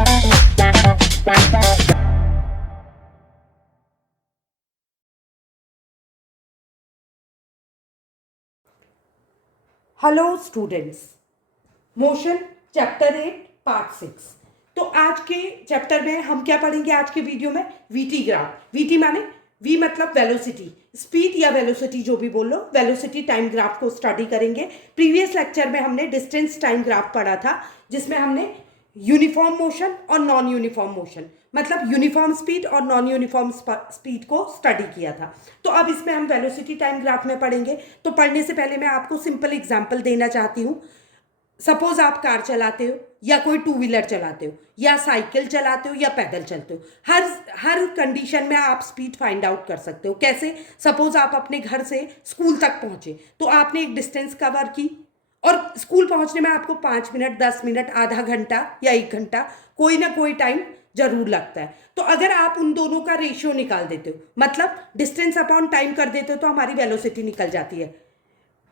Hello students, motion chapter 8 part 6। तो आज के चैप्टर में हम क्या पढ़ेंगे? आज के वीडियो में वीटी ग्राफ। वीटी माने वी मतलब वेलोसिटी, स्पीड या वेलोसिटी जो भी बोल लो, वेलोसिटी टाइम ग्राफ को स्टडी करेंगे। प्रीवियस लेक्चर में हमने डिस्टेंस टाइम ग्राफ पढ़ा था, जिसमें हमने यूनिफॉर्म मोशन और नॉन यूनिफॉर्म मोशन मतलब यूनिफॉर्म स्पीड और नॉन यूनिफॉर्म स्पीड को स्टडी किया था। तो अब इसमें हम वेलोसिटी टाइम ग्राफ में पढ़ेंगे। तो पढ़ने से पहले मैं आपको सिंपल एग्जांपल देना चाहती हूँ। सपोज आप कार चलाते हो या कोई टू व्हीलर चलाते हो या साइकिल चलाते हो या पैदल चलते हो, हर कंडीशन में आप स्पीड फाइंड आउट कर सकते हो। कैसे? सपोज आप अपने घर से स्कूल तक पहुंचे, तो आपने एक डिस्टेंस कवर की और स्कूल पहुंचने में आपको 5 मिनट, 10 मिनट, आधा घंटा या 1 घंटा, कोई ना कोई टाइम जरूर लगता है। तो अगर आप उन दोनों का रेशियो निकाल देते हो, मतलब डिस्टेंस अपॉन टाइम कर देते हो, तो हमारी वेलोसिटी निकल जाती है।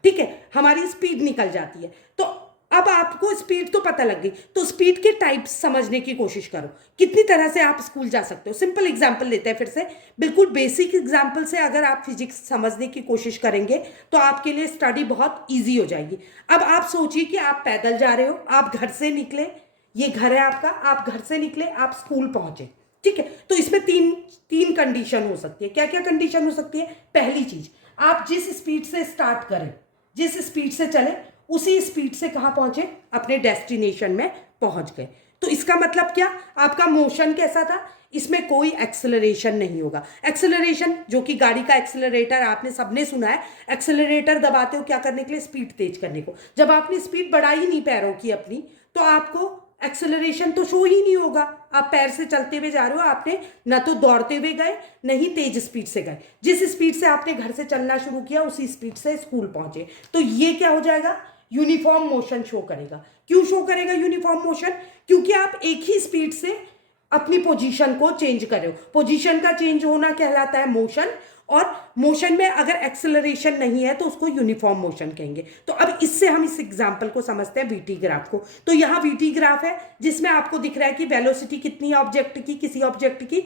ठीक है, हमारी स्पीड निकल जाती है। तो अब आपको स्पीड तो पता लग गई, तो स्पीड के टाइप्स समझने की कोशिश करो। कितनी तरह से आप स्कूल जा सकते हो। सिंपल एग्जांपल लेते हैं फिर से, बिल्कुल बेसिक एग्जांपल से अगर आप फिजिक्स समझने की कोशिश करेंगे तो आपके लिए स्टडी बहुत ईजी हो जाएगी। अब आप सोचिए कि आप पैदल जा रहे हो, आप घर से निकले, ये घर है आपका, आप घर से निकले, आप स्कूल पहुंचे। ठीक है, तो इसमें तीन कंडीशन हो सकती है। क्या क्या कंडीशन हो सकती है? पहली चीज, आप जिस स्पीड से स्टार्ट करें, जिस स्पीड से चले, उसी स्पीड से कहां पहुंचे? अपने डेस्टिनेशन में पहुंच गए। तो इसका मतलब क्या? आपका मोशन कैसा था? इसमें कोई एक्सेलरेशन नहीं होगा। एक्सेलरेशन जो कि गाड़ी का एक्सेलरेटर आपने सबने सुना है, एक्सेलरेटर दबाते हो क्या करने के लिए? स्पीड तेज करने को। जब आपने स्पीड बढ़ाई नहीं पैरों की अपनी, तो आपको एक्सेलरेशन तो शो ही नहीं होगा। आप पैर से चलते हुए जा रहे हो, आपने ना तो दौड़ते हुए गए, ना ही तेज स्पीड से गए। जिस स्पीड से आपने घर से चलना शुरू किया, उसी स्पीड से स्कूल पहुंचे। तो ये क्या हो जाएगा? यूनिफॉर्म मोशन शो करेगा। क्यों शो करेगा यूनिफॉर्म मोशन? क्योंकि आप एक ही स्पीड से अपनी पोजीशन को चेंज कर रहे हो। पोजीशन का चेंज होना कहलाता है मोशन, और मोशन में अगर एक्सेलरेशन नहीं है तो उसको यूनिफॉर्म मोशन कहेंगे। तो अब इससे हम इस एग्जांपल को समझते हैं, वीटी ग्राफ को। तो यहाँ वीटी ग्राफ है, जिसमें आपको दिख रहा है कि वेलोसिटी कितनी है ऑब्जेक्ट की, किसी ऑब्जेक्ट की।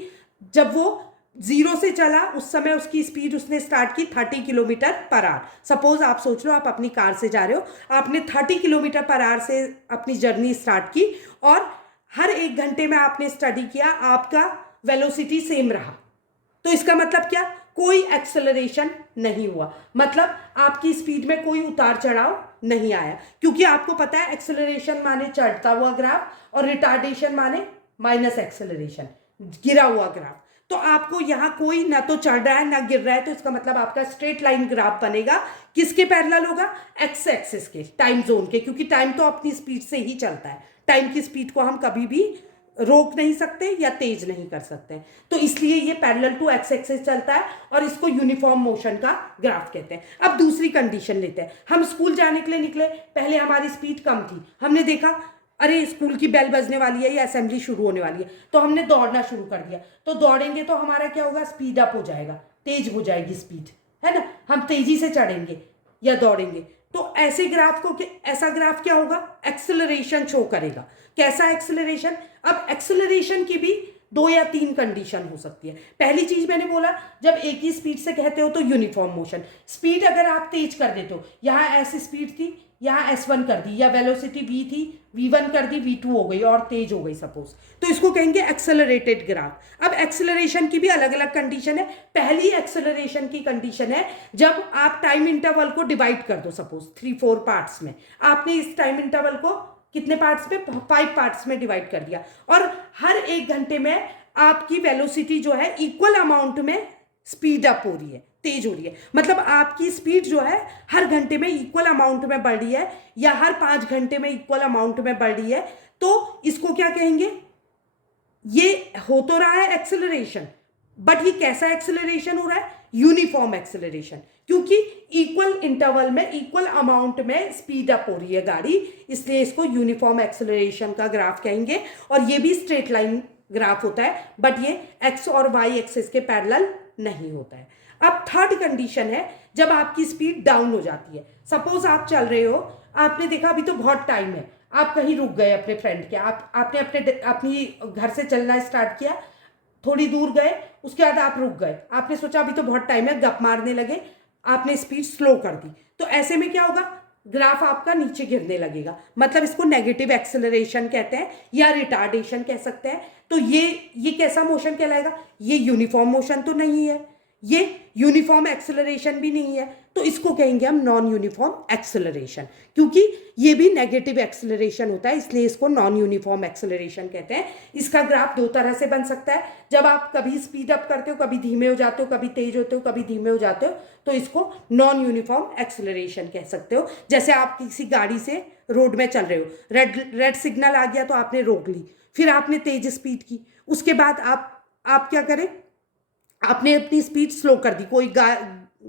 जब वो 0 से चला, उस समय उसकी स्पीड उसने स्टार्ट की 30 किलोमीटर पर आवर। सपोज आप सोच लो, आप अपनी कार से जा रहे हो, आपने 30 किलोमीटर पर आवर से अपनी जर्नी स्टार्ट की, और हर 1 घंटे में आपने स्टडी किया, आपका वेलोसिटी सेम रहा। तो इसका मतलब क्या? कोई एक्सेलरेशन नहीं हुआ, मतलब आपकी स्पीड में कोई उतार चढ़ाव नहीं आया। क्योंकि आपको पता है एक्सेलरेशन माने चढ़ता हुआ ग्राफ और रिटार्डेशन माने माइनस एक्सेलरेशन, गिरा हुआ ग्राफ। तो आपको यहां कोई ना तो चढ़ रहा है ना गिर रहा है, तो इसका मतलब आपका स्ट्रेट लाइन ग्राफ बनेगा। किसके पैरेलल होगा? एक्स एक्सिस के, टाइम जोन के, क्योंकि टाइम तो अपनी स्पीड से ही चलता है। टाइम की स्पीड को हम कभी भी रोक नहीं सकते या तेज नहीं कर सकते। तो इसलिए ये पैरेलल टू एक्स एक्सिस चलता है, और इसको यूनिफॉर्म मोशन का ग्राफ कहते हैं। अब दूसरी कंडीशन लेते हैं। हम स्कूल जाने के लिए निकले, पहले हमारी स्पीड कम थी, हमने देखा अरे स्कूल की बेल बजने वाली है या असेंबली शुरू होने वाली है, तो हमने दौड़ना शुरू कर दिया। तो दौड़ेंगे तो हमारा क्या होगा? स्पीड अप हो जाएगा, तेज हो जाएगी स्पीड, है ना। हम तेजी से चढ़ेंगे या दौड़ेंगे, तो ऐसे ग्राफ को, ऐसा ग्राफ क्या होगा? एक्सेलरेशन शो करेगा। कैसा एक्सेलरेशन? अब एक्सेलरेशन की भी 2 या 3 कंडीशन हो सकती है। पहली चीज मैंने बोला, जब एक ही स्पीड से कहते हो तो यूनिफॉर्म मोशन। स्पीड अगर आप तेज कर देते हो, यहाँ ऐसी स्पीड थी, यहाँ S1 कर दी, या वेलोसिटी V थी, V1 कर दी, V2 हो गई और तेज हो गई सपोज, तो इसको कहेंगे एक्सेलरेटेड ग्राफ। अब एक्सेलरेशन की भी अलग अलग कंडीशन है। पहली एक्सेलरेशन की कंडीशन है जब आप टाइम इंटरवल को डिवाइड कर दो, सपोज 3-4 पार्ट्स में। आपने इस टाइम इंटरवल को कितने पार्ट्स में? 5 पार्ट्स में डिवाइड कर दिया, और हर 1 घंटे में आपकी वेलोसिटी जो है इक्वल अमाउंट में स्पीड अप हो रही है, तेज हो रही है। मतलब आपकी स्पीड जो है हर घंटे में इक्वल अमाउंट में बढ़ रही है, या हर 5 घंटे में इक्वल अमाउंट में बढ़ रही है। तो इसको क्या कहेंगे? ये हो तो रहा है एक्सेलरेशन, बट ये कैसा एक्सेलरेशन हो रहा है? यूनिफॉर्म एक्सेलरेशन, क्योंकि इक्वल इंटरवल में इक्वल अमाउंट में स्पीड अप हो रही है गाड़ी, इसलिए इसको यूनिफॉर्म एक्सेलरेशन का ग्राफ कहेंगे। और ये भी स्ट्रेट लाइन ग्राफ होता है, बट ये एक्स और वाई एक्सिस के पैरेलल नहीं होता है। अब थर्ड कंडीशन है जब आपकी स्पीड डाउन हो जाती है। सपोज आप चल रहे हो, आपने देखा अभी तो बहुत टाइम है, आप कहीं रुक गए अपने फ्रेंड के, आपने अपनी घर से चलना स्टार्ट किया, थोड़ी दूर गए, उसके बाद आप रुक गए, आपने सोचा अभी तो बहुत टाइम है, गप मारने लगे, आपने स्पीड स्लो कर दी, तो ऐसे में क्या होगा, ग्राफ आपका नीचे गिरने लगेगा, मतलब इसको नेगेटिव एक्सेलरेशन कहते हैं या रिटार्डेशन कह सकते हैं। तो ये कैसा मोशन कहलाएगा, ये यूनिफॉर्म मोशन तो नहीं है, ये यूनिफॉर्म एक्सेलरेशन भी नहीं है, तो इसको कहेंगे हम नॉन यूनिफॉर्म एक्सेलरेशन, क्योंकि ये भी नेगेटिव एक्सेलरेशन होता है, इसलिए इसको नॉन यूनिफॉर्म एक्सेलरेशन कहते हैं। इसका ग्राफ दो तरह से बन सकता है, जब आप कभी स्पीड अप करते हो, कभी धीमे हो जाते हो, कभी तेज होते हो, कभी धीमे हो जाते हो, तो इसको नॉन यूनिफॉर्म एक्सेलरेशन कह सकते हो। जैसे आप किसी गाड़ी से रोड में चल रहे हो, रेड सिग्नल आ गया तो आपने रोक ली, फिर आपने तेज स्पीड की, उसके बाद आप क्या करें, आपने अपनी स्पीड स्लो कर दी, कोई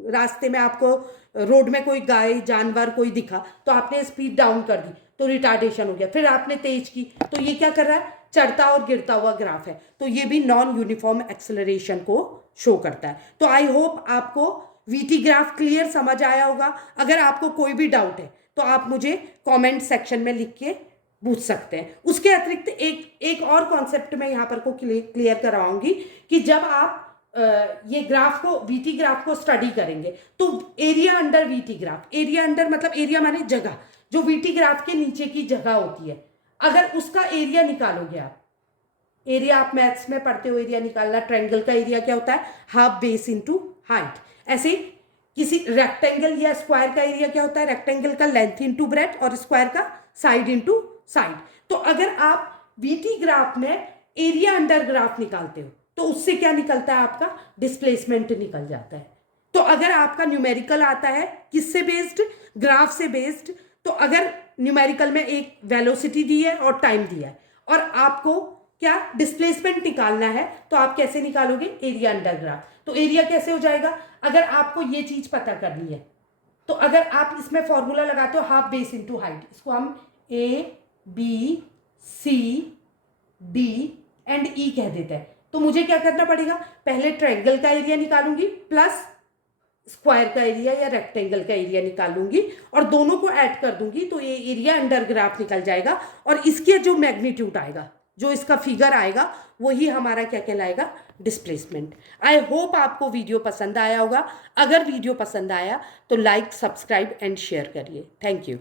रास्ते में आपको रोड में कोई गाय जानवर कोई दिखा तो आपने स्पीड डाउन कर दी, तो रिटार्डेशन हो गया, फिर आपने तेज की, तो ये क्या कर रहा है, चढ़ता और गिरता हुआ ग्राफ है, तो ये भी नॉन यूनिफॉर्म एक्सेलरेशन को शो करता है। तो आई होप आपको वीटी ग्राफ क्लियर समझ आया होगा। अगर आपको कोई भी डाउट है तो आप मुझे कमेंट सेक्शन में लिख के पूछ सकते हैं। उसके अतिरिक्त एक और कॉन्सेप्ट मैं यहाँ पर को क्लियर कराऊंगी कि जब आप ये ग्राफ को वीटी ग्राफ को स्टडी करेंगे तो area under VT graph, area under मतलब एरिया माने जगह, जो वीटी ग्राफ के नीचे की जगह होती है, अगर उसका एरिया निकालोगे आप, एरिया आप मैथ्स में पढ़ते हो, एरिया निकालना, ट्रायंगल का एरिया क्या होता है, हाफ बेस इनटू हाइट। ऐसे किसी रेक्टेंगल या स्क्वायर का एरिया क्या होता है, रेक्टेंगल का लेंथ इनटू ब्रेड्थ और स्क्वायर का साइड इनटू साइड। तो अगर आप वीटी ग्राफ में एरिया अंडर ग्राफ निकालते हो तो उससे क्या निकलता है, आपका डिस्प्लेसमेंट निकल जाता है। तो अगर आपका न्यूमेरिकल आता है किससे बेस्ड, ग्राफ से बेस्ड, तो अगर न्यूमेरिकल में एक वेलोसिटी दी है और टाइम दिया है और आपको क्या डिस्प्लेसमेंट निकालना है, तो आप कैसे निकालोगे, एरिया अंडर ग्राफ। तो एरिया कैसे हो जाएगा, अगर आपको ये चीज पता करनी है तो अगर आप इसमें फॉर्मूला लगाते हो हाफ बेस इनटू हाइट, इसको हम A B C D and E कह देते हैं, तो मुझे क्या करना पड़ेगा, पहले ट्रायंगल का एरिया निकालूंगी प्लस स्क्वायर का एरिया या रेक्टेंगल का एरिया निकालूंगी और दोनों को ऐड कर दूंगी, तो ये एरिया अंडर ग्राफ निकल जाएगा और इसके जो मैग्नीट्यूड आएगा, जो इसका फिगर आएगा, वही हमारा क्या कहलाएगा, डिस्प्लेसमेंट। आई होप आपको वीडियो पसंद आया होगा। अगर वीडियो पसंद आया तो लाइक, सब्सक्राइब एंड शेयर करिए। Thank you.